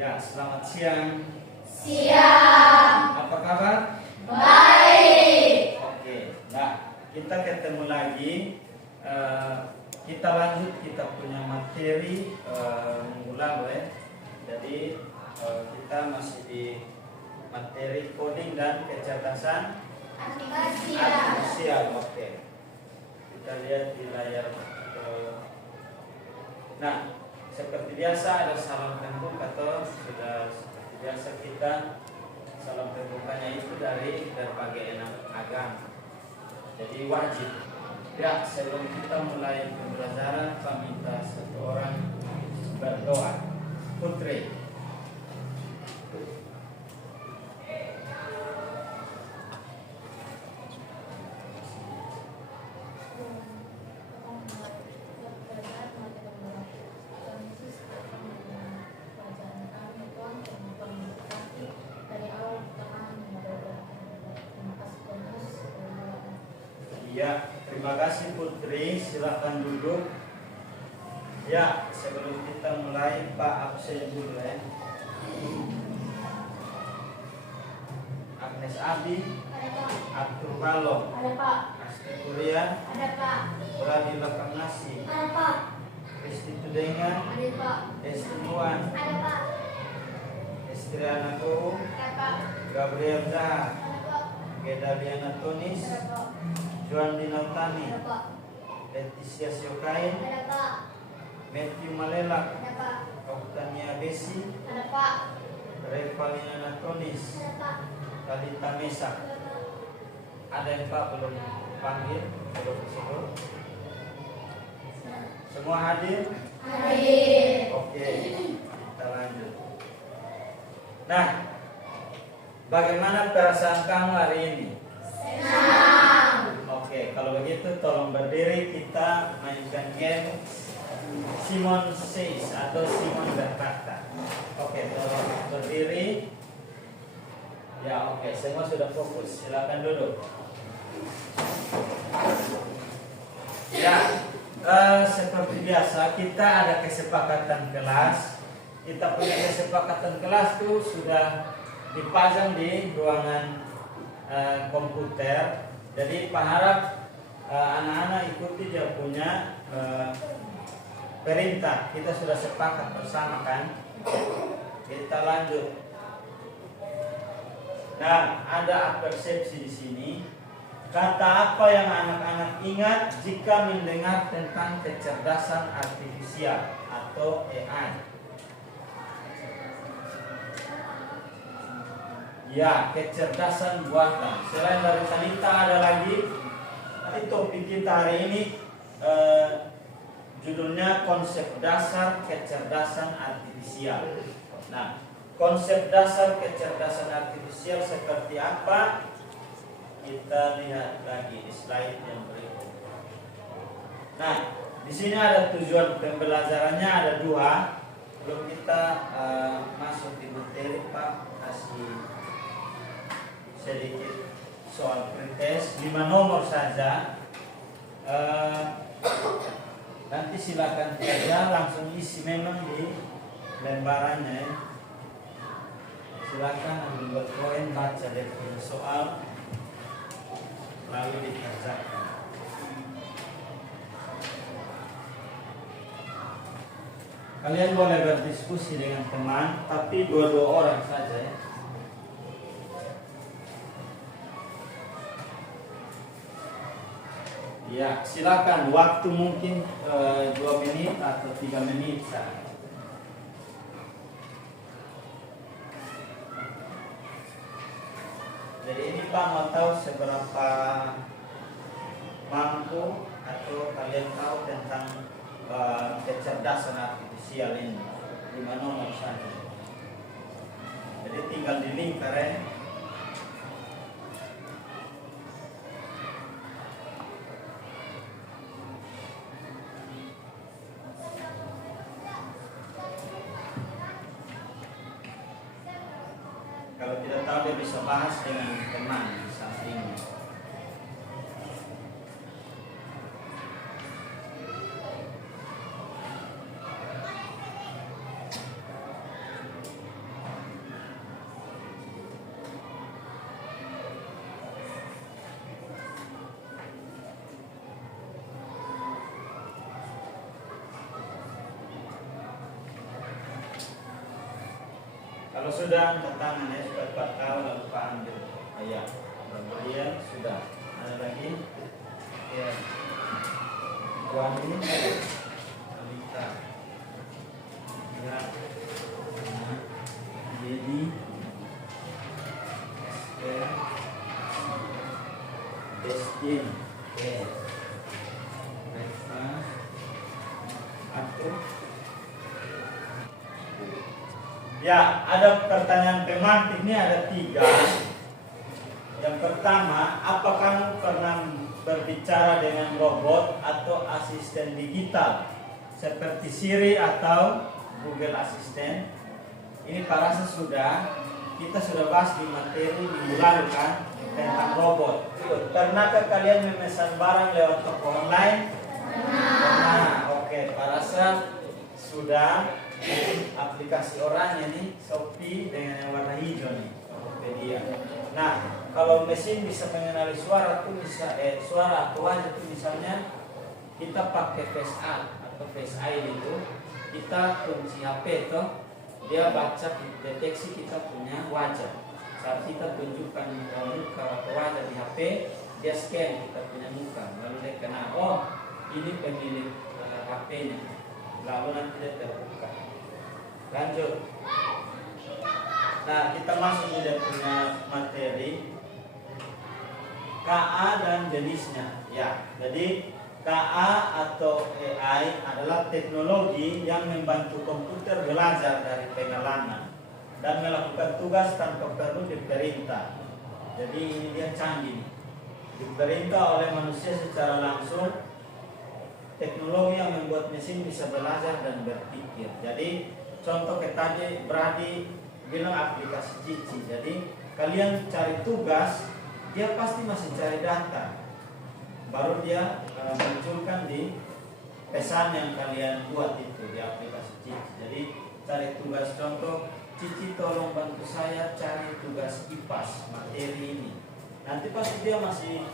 Ya, selamat siang. Siang. Apa kabar? Baik. Oke. Nah, kita ketemu lagi. Kita lanjut kita punya materi minggu lalu ya. Jadi kita masih di materi coding dan kecerdasan artifisial. Oke. Kita lihat di layar. Nah, seperti biasa ada salam tembuk atau sudah seperti biasa kita salam tembuknya itu dari berbagai agama. Jadi wajib. Ya, sebelum kita mulai pembelajaran, kami minta satu orang berdoa. Putri. Ya, terima kasih Putri. Silakan duduk. Ya, sebelum kita mulai, Pak absen dulu ya. Agnes Abi, Ada Pak. Arthur Balong, Ada Pak. Asti Kurian, Ada Pak. Radila Kamnasi, Ada Pak. Kristi Tudengan, Ada Pak. Esti Nuan, Ada Pak. Estriana Kowo, Ada Pak. Gabriel Dahar, Ada Pak. Gedaliana Tonis, Ada Pak. Juan Dinaltani, Ada Pak. Leticia Siokain, Ada Pak. Matthew Malelak, Ada Pak. Oktania Besi, Ada Pak. Revalina Natonis, Ada Pak. Kalita Mesak. Ada Pak. Ada yang Pak belum panggil, belum disebut. Semua hadir? Hadir. Oke, kita lanjut. Nah, bagaimana perasaan kamu hari ini? Senang. Oke, kalau begitu tolong berdiri, kita mainkan game Simon Says atau Simon berkata. Oke, tolong berdiri. Ya, oke, semua sudah fokus. Silakan duduk. Ya, seperti biasa kita ada kesepakatan kelas. Kita punya kesepakatan kelas tuh sudah dipasang di ruangan komputer. Jadi Pak harap anak-anak ikuti dia punya perintah. Kita sudah sepakat bersama kan. Kita lanjut. Nah, ada persepsi di sini. Kata apa yang anak-anak ingat jika mendengar tentang kecerdasan artifisial atau AI? Ya, kecerdasan buatan. Selain dari Tanita ada lagi. Nanti topik kita hari ini judulnya konsep dasar kecerdasan artifisial. Nah, konsep dasar kecerdasan artifisial seperti apa? Kita lihat lagi di slide yang berikut. Nah, di sini ada tujuan pembelajarannya ada dua. Belum kita masuk di materi, Pak kasih sedikit soal pretest 5 nomor saja. Nanti silakan saja langsung isi memang di lembarannya. Silakan ambil poin, baca definisi soal lalu dikerjakan. Kalian boleh berdiskusi dengan teman, tapi dua-dua orang saja ya. Ya, silakan. Waktu mungkin 2 menit atau 3 menit saja. Jadi ini Pak mau tahu seberapa mampu atau kalian tahu tentang kecerdasan artifisial ini. 5 nomor saja. Jadi tinggal di link keren. Kalau tidak tahu dia bisa bahas dengan teman di sampingnya. Kalau sudah angkat tangan ya, sudah 4 tahun lalu Pak ambil. Ya, kemudian sudah. Ada lagi? Ya. Wani, Alita. Ya. Jadi, Destin. Oke. Reva. Aku. Ya, ada pertanyaan tematik ini ada 3. Yang pertama, apa kamu pernah berbicara dengan robot atau asisten digital seperti Siri atau Google Assistant? Ini para sudah kita sudah bahas di materi minggu lalu kan tentang robot. Pernahkah kalian memesan barang lewat toko online? Pernah. Oke, para sudah. Aplikasi orangnya nih Shopee dengan yang warna hijau nih Tokopedia. Nah, kalau mesin bisa mengenali suara tuh bisa suara atau wajah tuh misalnya kita pakai Face App atau Face ID itu kita kunci HP tuh dia baca deteksi kita punya wajah. Saat kita tunjukkan muka atau wajah di HP dia scan kita punya muka lalu dia kenal oh ini pemilik HP-nya lalu nanti dia terbuka. Lanjut. Nah, kita masuk di punya materi KA dan jenisnya. Ya, jadi KA atau AI adalah teknologi yang membantu komputer belajar dari pengalaman dan melakukan tugas tanpa perlu diperintah. Jadi ini dia canggih. Diperintah oleh manusia secara langsung. Teknologi yang membuat mesin bisa belajar dan berpikir. Jadi contoh kayak tadi Brady bilang aplikasi Cici. Jadi kalian cari tugas, dia pasti masih cari data. Baru dia munculkan di pesan yang kalian buat itu di aplikasi Cici. Jadi cari tugas contoh, Cici tolong bantu saya cari tugas IPAS materi ini. Nanti pasti dia masih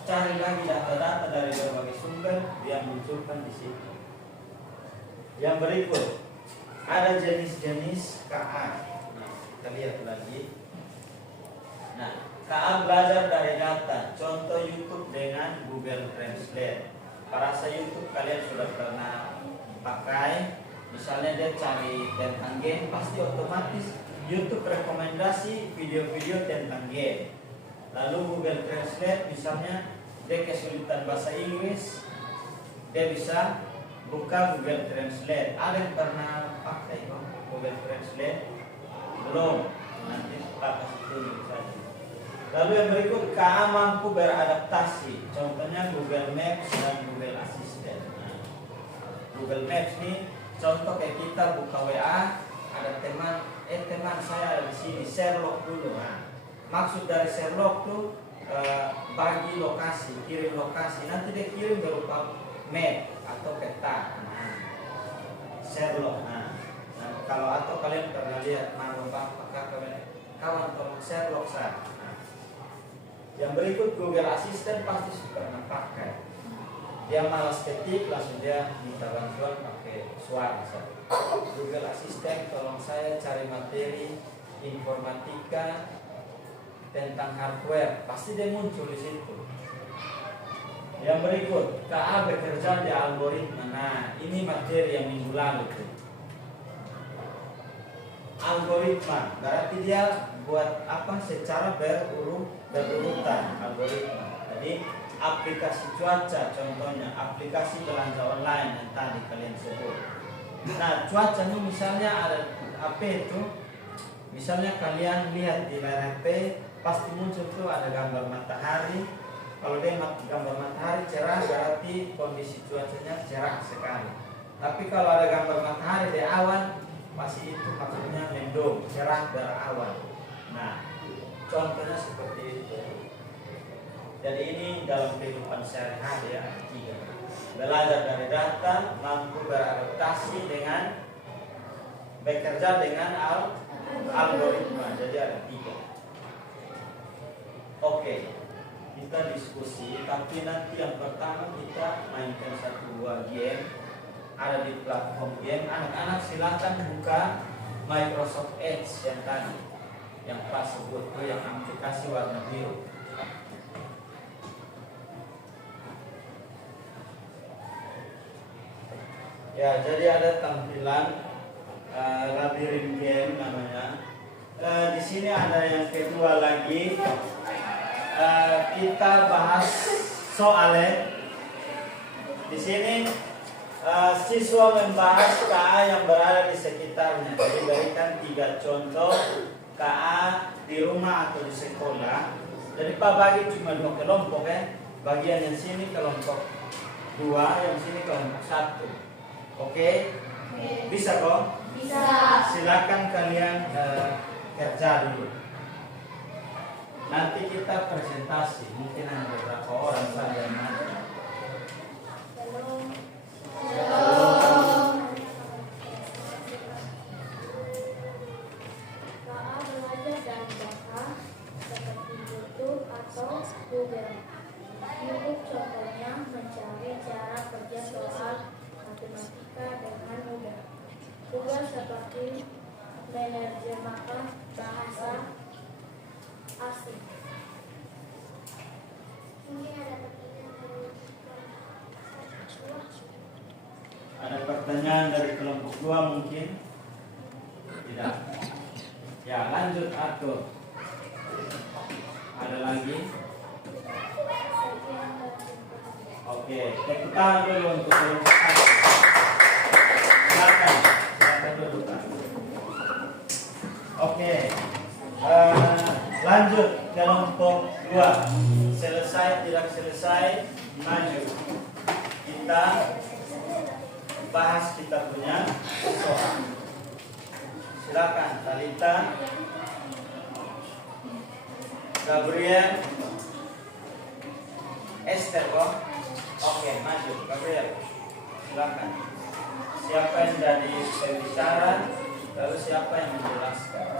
cari lagi data-data dari berbagai sumber, dia munculkan di situ. Yang berikut ada jenis-jenis KA. Nah, kita lihat lagi. Nah, KA belajar dari data. Contoh YouTube dengan Google Translate. Rasa YouTube kalian sudah pernah pakai. Misalnya dia cari tentang game, pasti otomatis YouTube rekomendasi video-video tentang game. Lalu Google Translate misalnya dia kesulitan bahasa Inggris, dia bisa buka Google Translate. Ada yang pernah pakai Google Translate? Belum. Nanti pakai itu saja. Lalu yang berikut KA mampu beradaptasi. Contohnya Google Maps dan Google Assistant. Nah, Google Maps nih contoh kayak kita buka WA, ada teman saya ada di sini, share log dulu. Nah, maksud dari share log tuh bagi lokasi, kirim lokasi. Nanti dia kirim berupa map atau peta. Nah, share log. Nah, kalau atau kalian pernah lihat mana apakah kawan tolong share log saya. Nah, yang berikut Google Assistant pasti pernah pakai. Dia malas ketik langsung dia minta bantuan pakai suara. Google Assistant tolong saya cari materi informatika tentang hardware, pasti dia muncul di situ. Yang berikut KA bekerja di algoritma. Nah, ini materi yang minggu lalu tuh. Algoritma berarti dia buat apa secara berurutan algoritma. Jadi aplikasi cuaca contohnya, aplikasi belanja online yang tadi kalian sebut. Nah, cuaca ini misalnya ada apa itu? Misalnya kalian lihat di layar HP pasti muncul tuh ada gambar matahari. Kalau dia gambar matahari cerah berarti kondisi cuacanya cerah sekali. Tapi kalau ada gambar matahari di awan pasti itu maksudnya mendung, cerah berawan. Nah, contohnya seperti itu. Jadi ini dalam kehidupan sehari-hari ya, tiga. Belajar dari data, mampu beradaptasi dengan bekerja dengan algoritma. Jadi ada 3. Oke, kita diskusi. Tapi nanti yang pertama kita mainkan 1-2 game. Ada di platform game. Anak-anak silakan buka Microsoft Edge yang tadi, yang Pak sebut itu yang aplikasi warna biru. Ya, jadi ada tampilan labirin game namanya. Di sini ada yang kedua lagi. Kita bahas soalnya. Di sini siswa membahas KA yang berada di sekitarnya. Jadi berikan 3 contoh KA di rumah atau di sekolah. Jadi Pak bagi cuma 2 kelompok ya. Bagian yang sini kelompok 2, yang sini kelompok 1. Oke? Bisa kok? Bisa. Silakan kalian kerja dulu. Nanti kita presentasi. Mungkin ada beberapa orang saja yang maju. KA belajar dan baca seperti YouTube atau Google. YouTube contohnya mencari cara kerja soal matematika dengan mudah. Google seperti menerjemahkan bahasa asing. Mungkin ada Ada pertanyaan dari kelompok 2 mungkin? Tidak. Ya, lanjut atur. Ada lagi? Oke, tepuk tangan dulu untuk kelompok 1. Silakan dulu Pak. Oke, lanjut kelompok 2. Selesai tidak selesai, maju. Kita bahas kita punya soal. Silakan Talita, Gabriel, Esther kok. Oke, maju Gabriel. Silakan. Siapa yang jadi pembicara, lalu siapa yang menjelaskan?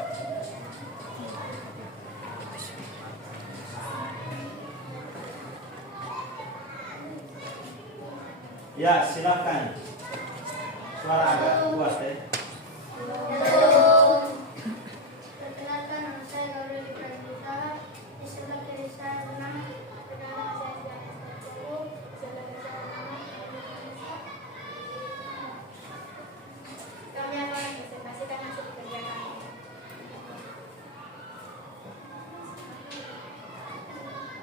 Ya, silakan. Suara agak kuat ya. Perkenalkan, nama saya Gabriel Pradita. Di sebelah kiri saya senang. Perkenalkan, saya Sebelah kiri saya nama. Kami akan presentasikan hasil kerja kami.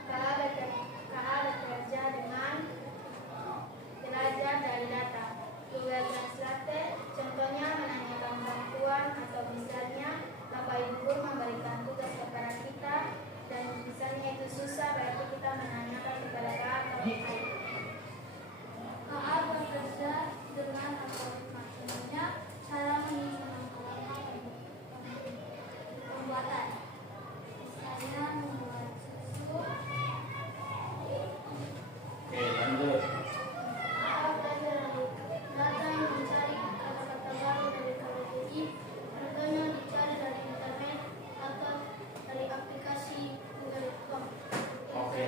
KA bekerja dengan belajar dari data. Google Translate contohnya menanyakan bantuan atau misalnya Bapak Ibu guru memberikan tugas kepada kita dan misalnya itu susah berarti kita menanyakan kepada KA atau AI. KA bekerja dengan algoritma, contohnya cara menyusun pembuatan. Misalnya membuat susu. Oke, lanjut. Data yang mencari kata-kata baru dari KBBI, contohnya dicari dari internet atau dari aplikasi Google.com. Oke.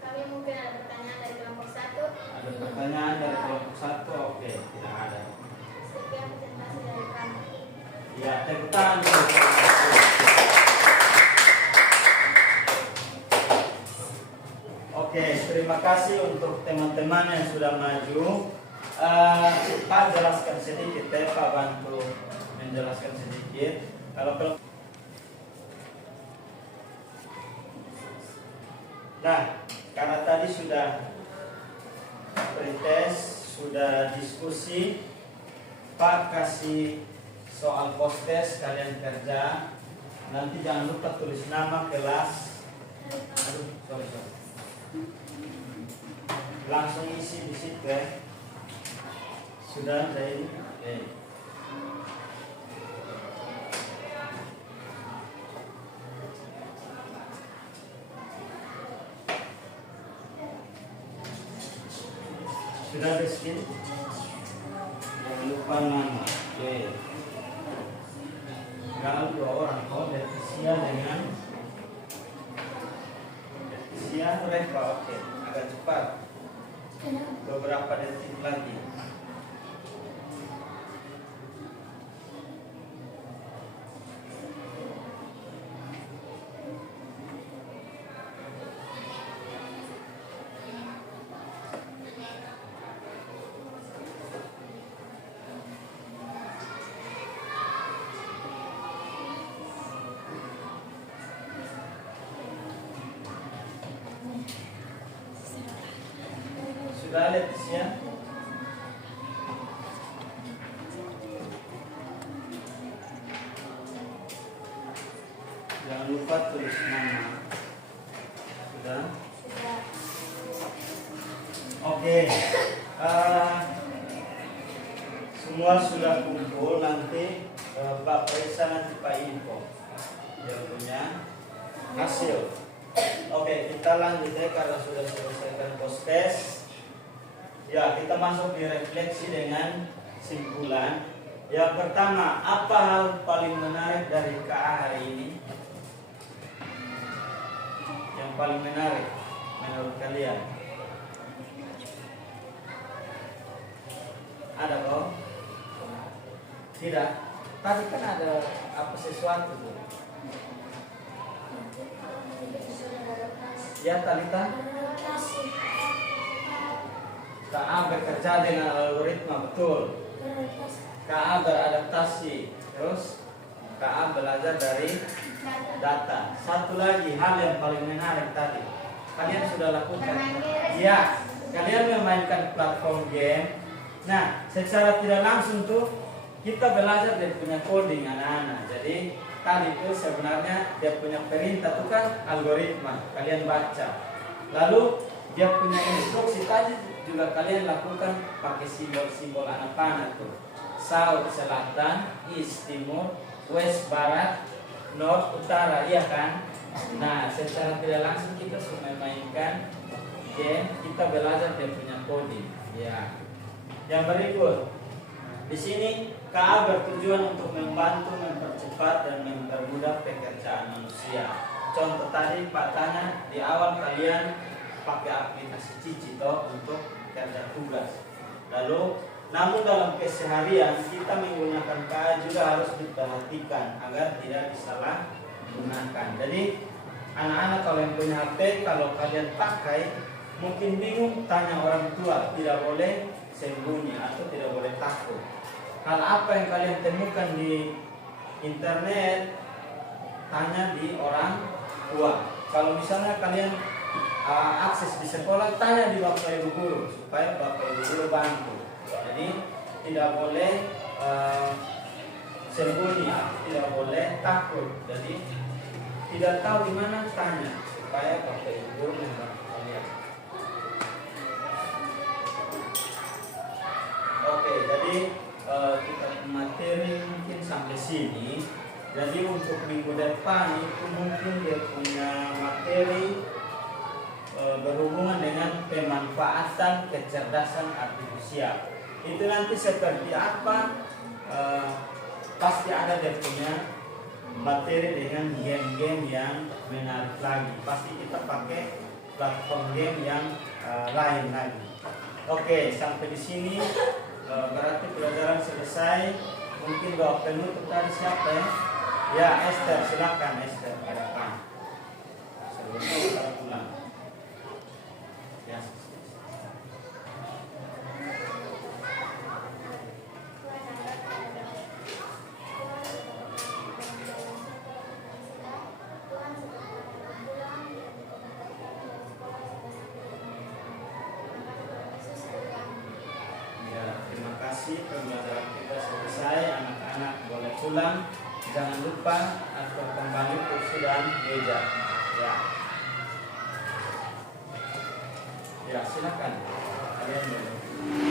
Kami mungkin ada pertanyaan dari kelompok 1. Ada pertanyaan dari kelompok 1? Oke, tidak ada. Sekian presentasi dari kami. Ya, tepuk tangan dulu. Oke, terima kasih untuk teman-teman yang sudah maju. Pak jelaskan sedikit ya, Pak bantu menjelaskan sedikit. Nah, karena tadi sudah pretest, sudah diskusi, Pak kasih soal post test, kalian kerja. Nanti jangan lupa tulis nama kelas. Aduh, sorry. Langsung isi di situ ya. Sudah dari sudah resmi. Jangan lupa nama. Oke. Kalau 2 orang kau Leticia dengan Leticia Reva. Oke, agak cepat. Beberapa detik lagi. Sudah lihat ya? Jangan lupa tulis nama. Sudah? Oke. Semua sudah kumpul, nanti Pak periksa nanti Pak info yang punya hasil. Oke, kita lanjut ya karena sudah selesaikan post test. Ya, kita masuk di refleksi dengan simpulan. Yang pertama, apa hal paling menarik dari KA hari ini? Yang paling menarik menurut kalian? Ada kok? Tidak. Tadi kan ada apa sesuatu tuh? Ya, Talita? KA bekerja dengan algoritma, betul. KA beradaptasi, terus KA belajar dari data. Satu lagi hal yang paling menarik tadi, kalian sudah lakukan? Ya, kalian memainkan platform game. Nah, secara tidak langsung tuh kita belajar dia punya coding anak-anak. Jadi tadi itu sebenarnya dia punya perintah itu kan algoritma, kalian baca. Lalu dia punya instruksi tadi juga kalian lakukan pakai simbol-simbol anak panah tuh. South selatan, east timur, west barat, north utara, iya kan? Nah, secara tidak langsung kita sudah memainkan game, kita belajar dia punya coding. Ya. Yang berikut, di sini KA bertujuan untuk membantu, mempercepat dan mempermudah pekerjaan manusia. Contoh tadi Pak tanya di awal kalian pakai aplikasi Cicito untuk kerja tugas. Lalu, namun dalam keseharian kita menggunakan KA juga harus diperhatikan agar tidak disalahgunakan. Jadi anak-anak kalau yang punya HP, kalau kalian pakai mungkin bingung, tanya orang tua, tidak boleh sembunyi atau tidak boleh takut. Hal apa yang kalian temukan di internet, tanya di orang tua. Kalau misalnya kalian akses di sekolah, tanya di bapak ibu guru supaya bapak ibu guru bantu. Jadi tidak boleh sembunyi, tidak boleh takut. Jadi tidak tahu di mana, tanya supaya bapak ibu guru membantu kalian. Oke, jadi kita materi mungkin sampai sini. Jadi untuk minggu depan itu mungkin dia punya materi berhubungan dengan pemanfaatan kecerdasan artifisial. Itu nanti seperti apa? Pasti ada dia punya materi dengan game-game yang menarik lagi. Pasti kita pakai platform game yang lain lagi. Oke, sampai di sini. Berarti pelajaran selesai. Mungkin doa penutup tadi siapa ya? Ya, Esther, silakan Esther ke depan. Sebelum kita pulang. Ya. Pembelajaran kita selesai, anak-anak boleh pulang. Jangan lupa atau kembali kursi dan meja. Ya, ya silakan kalian boleh.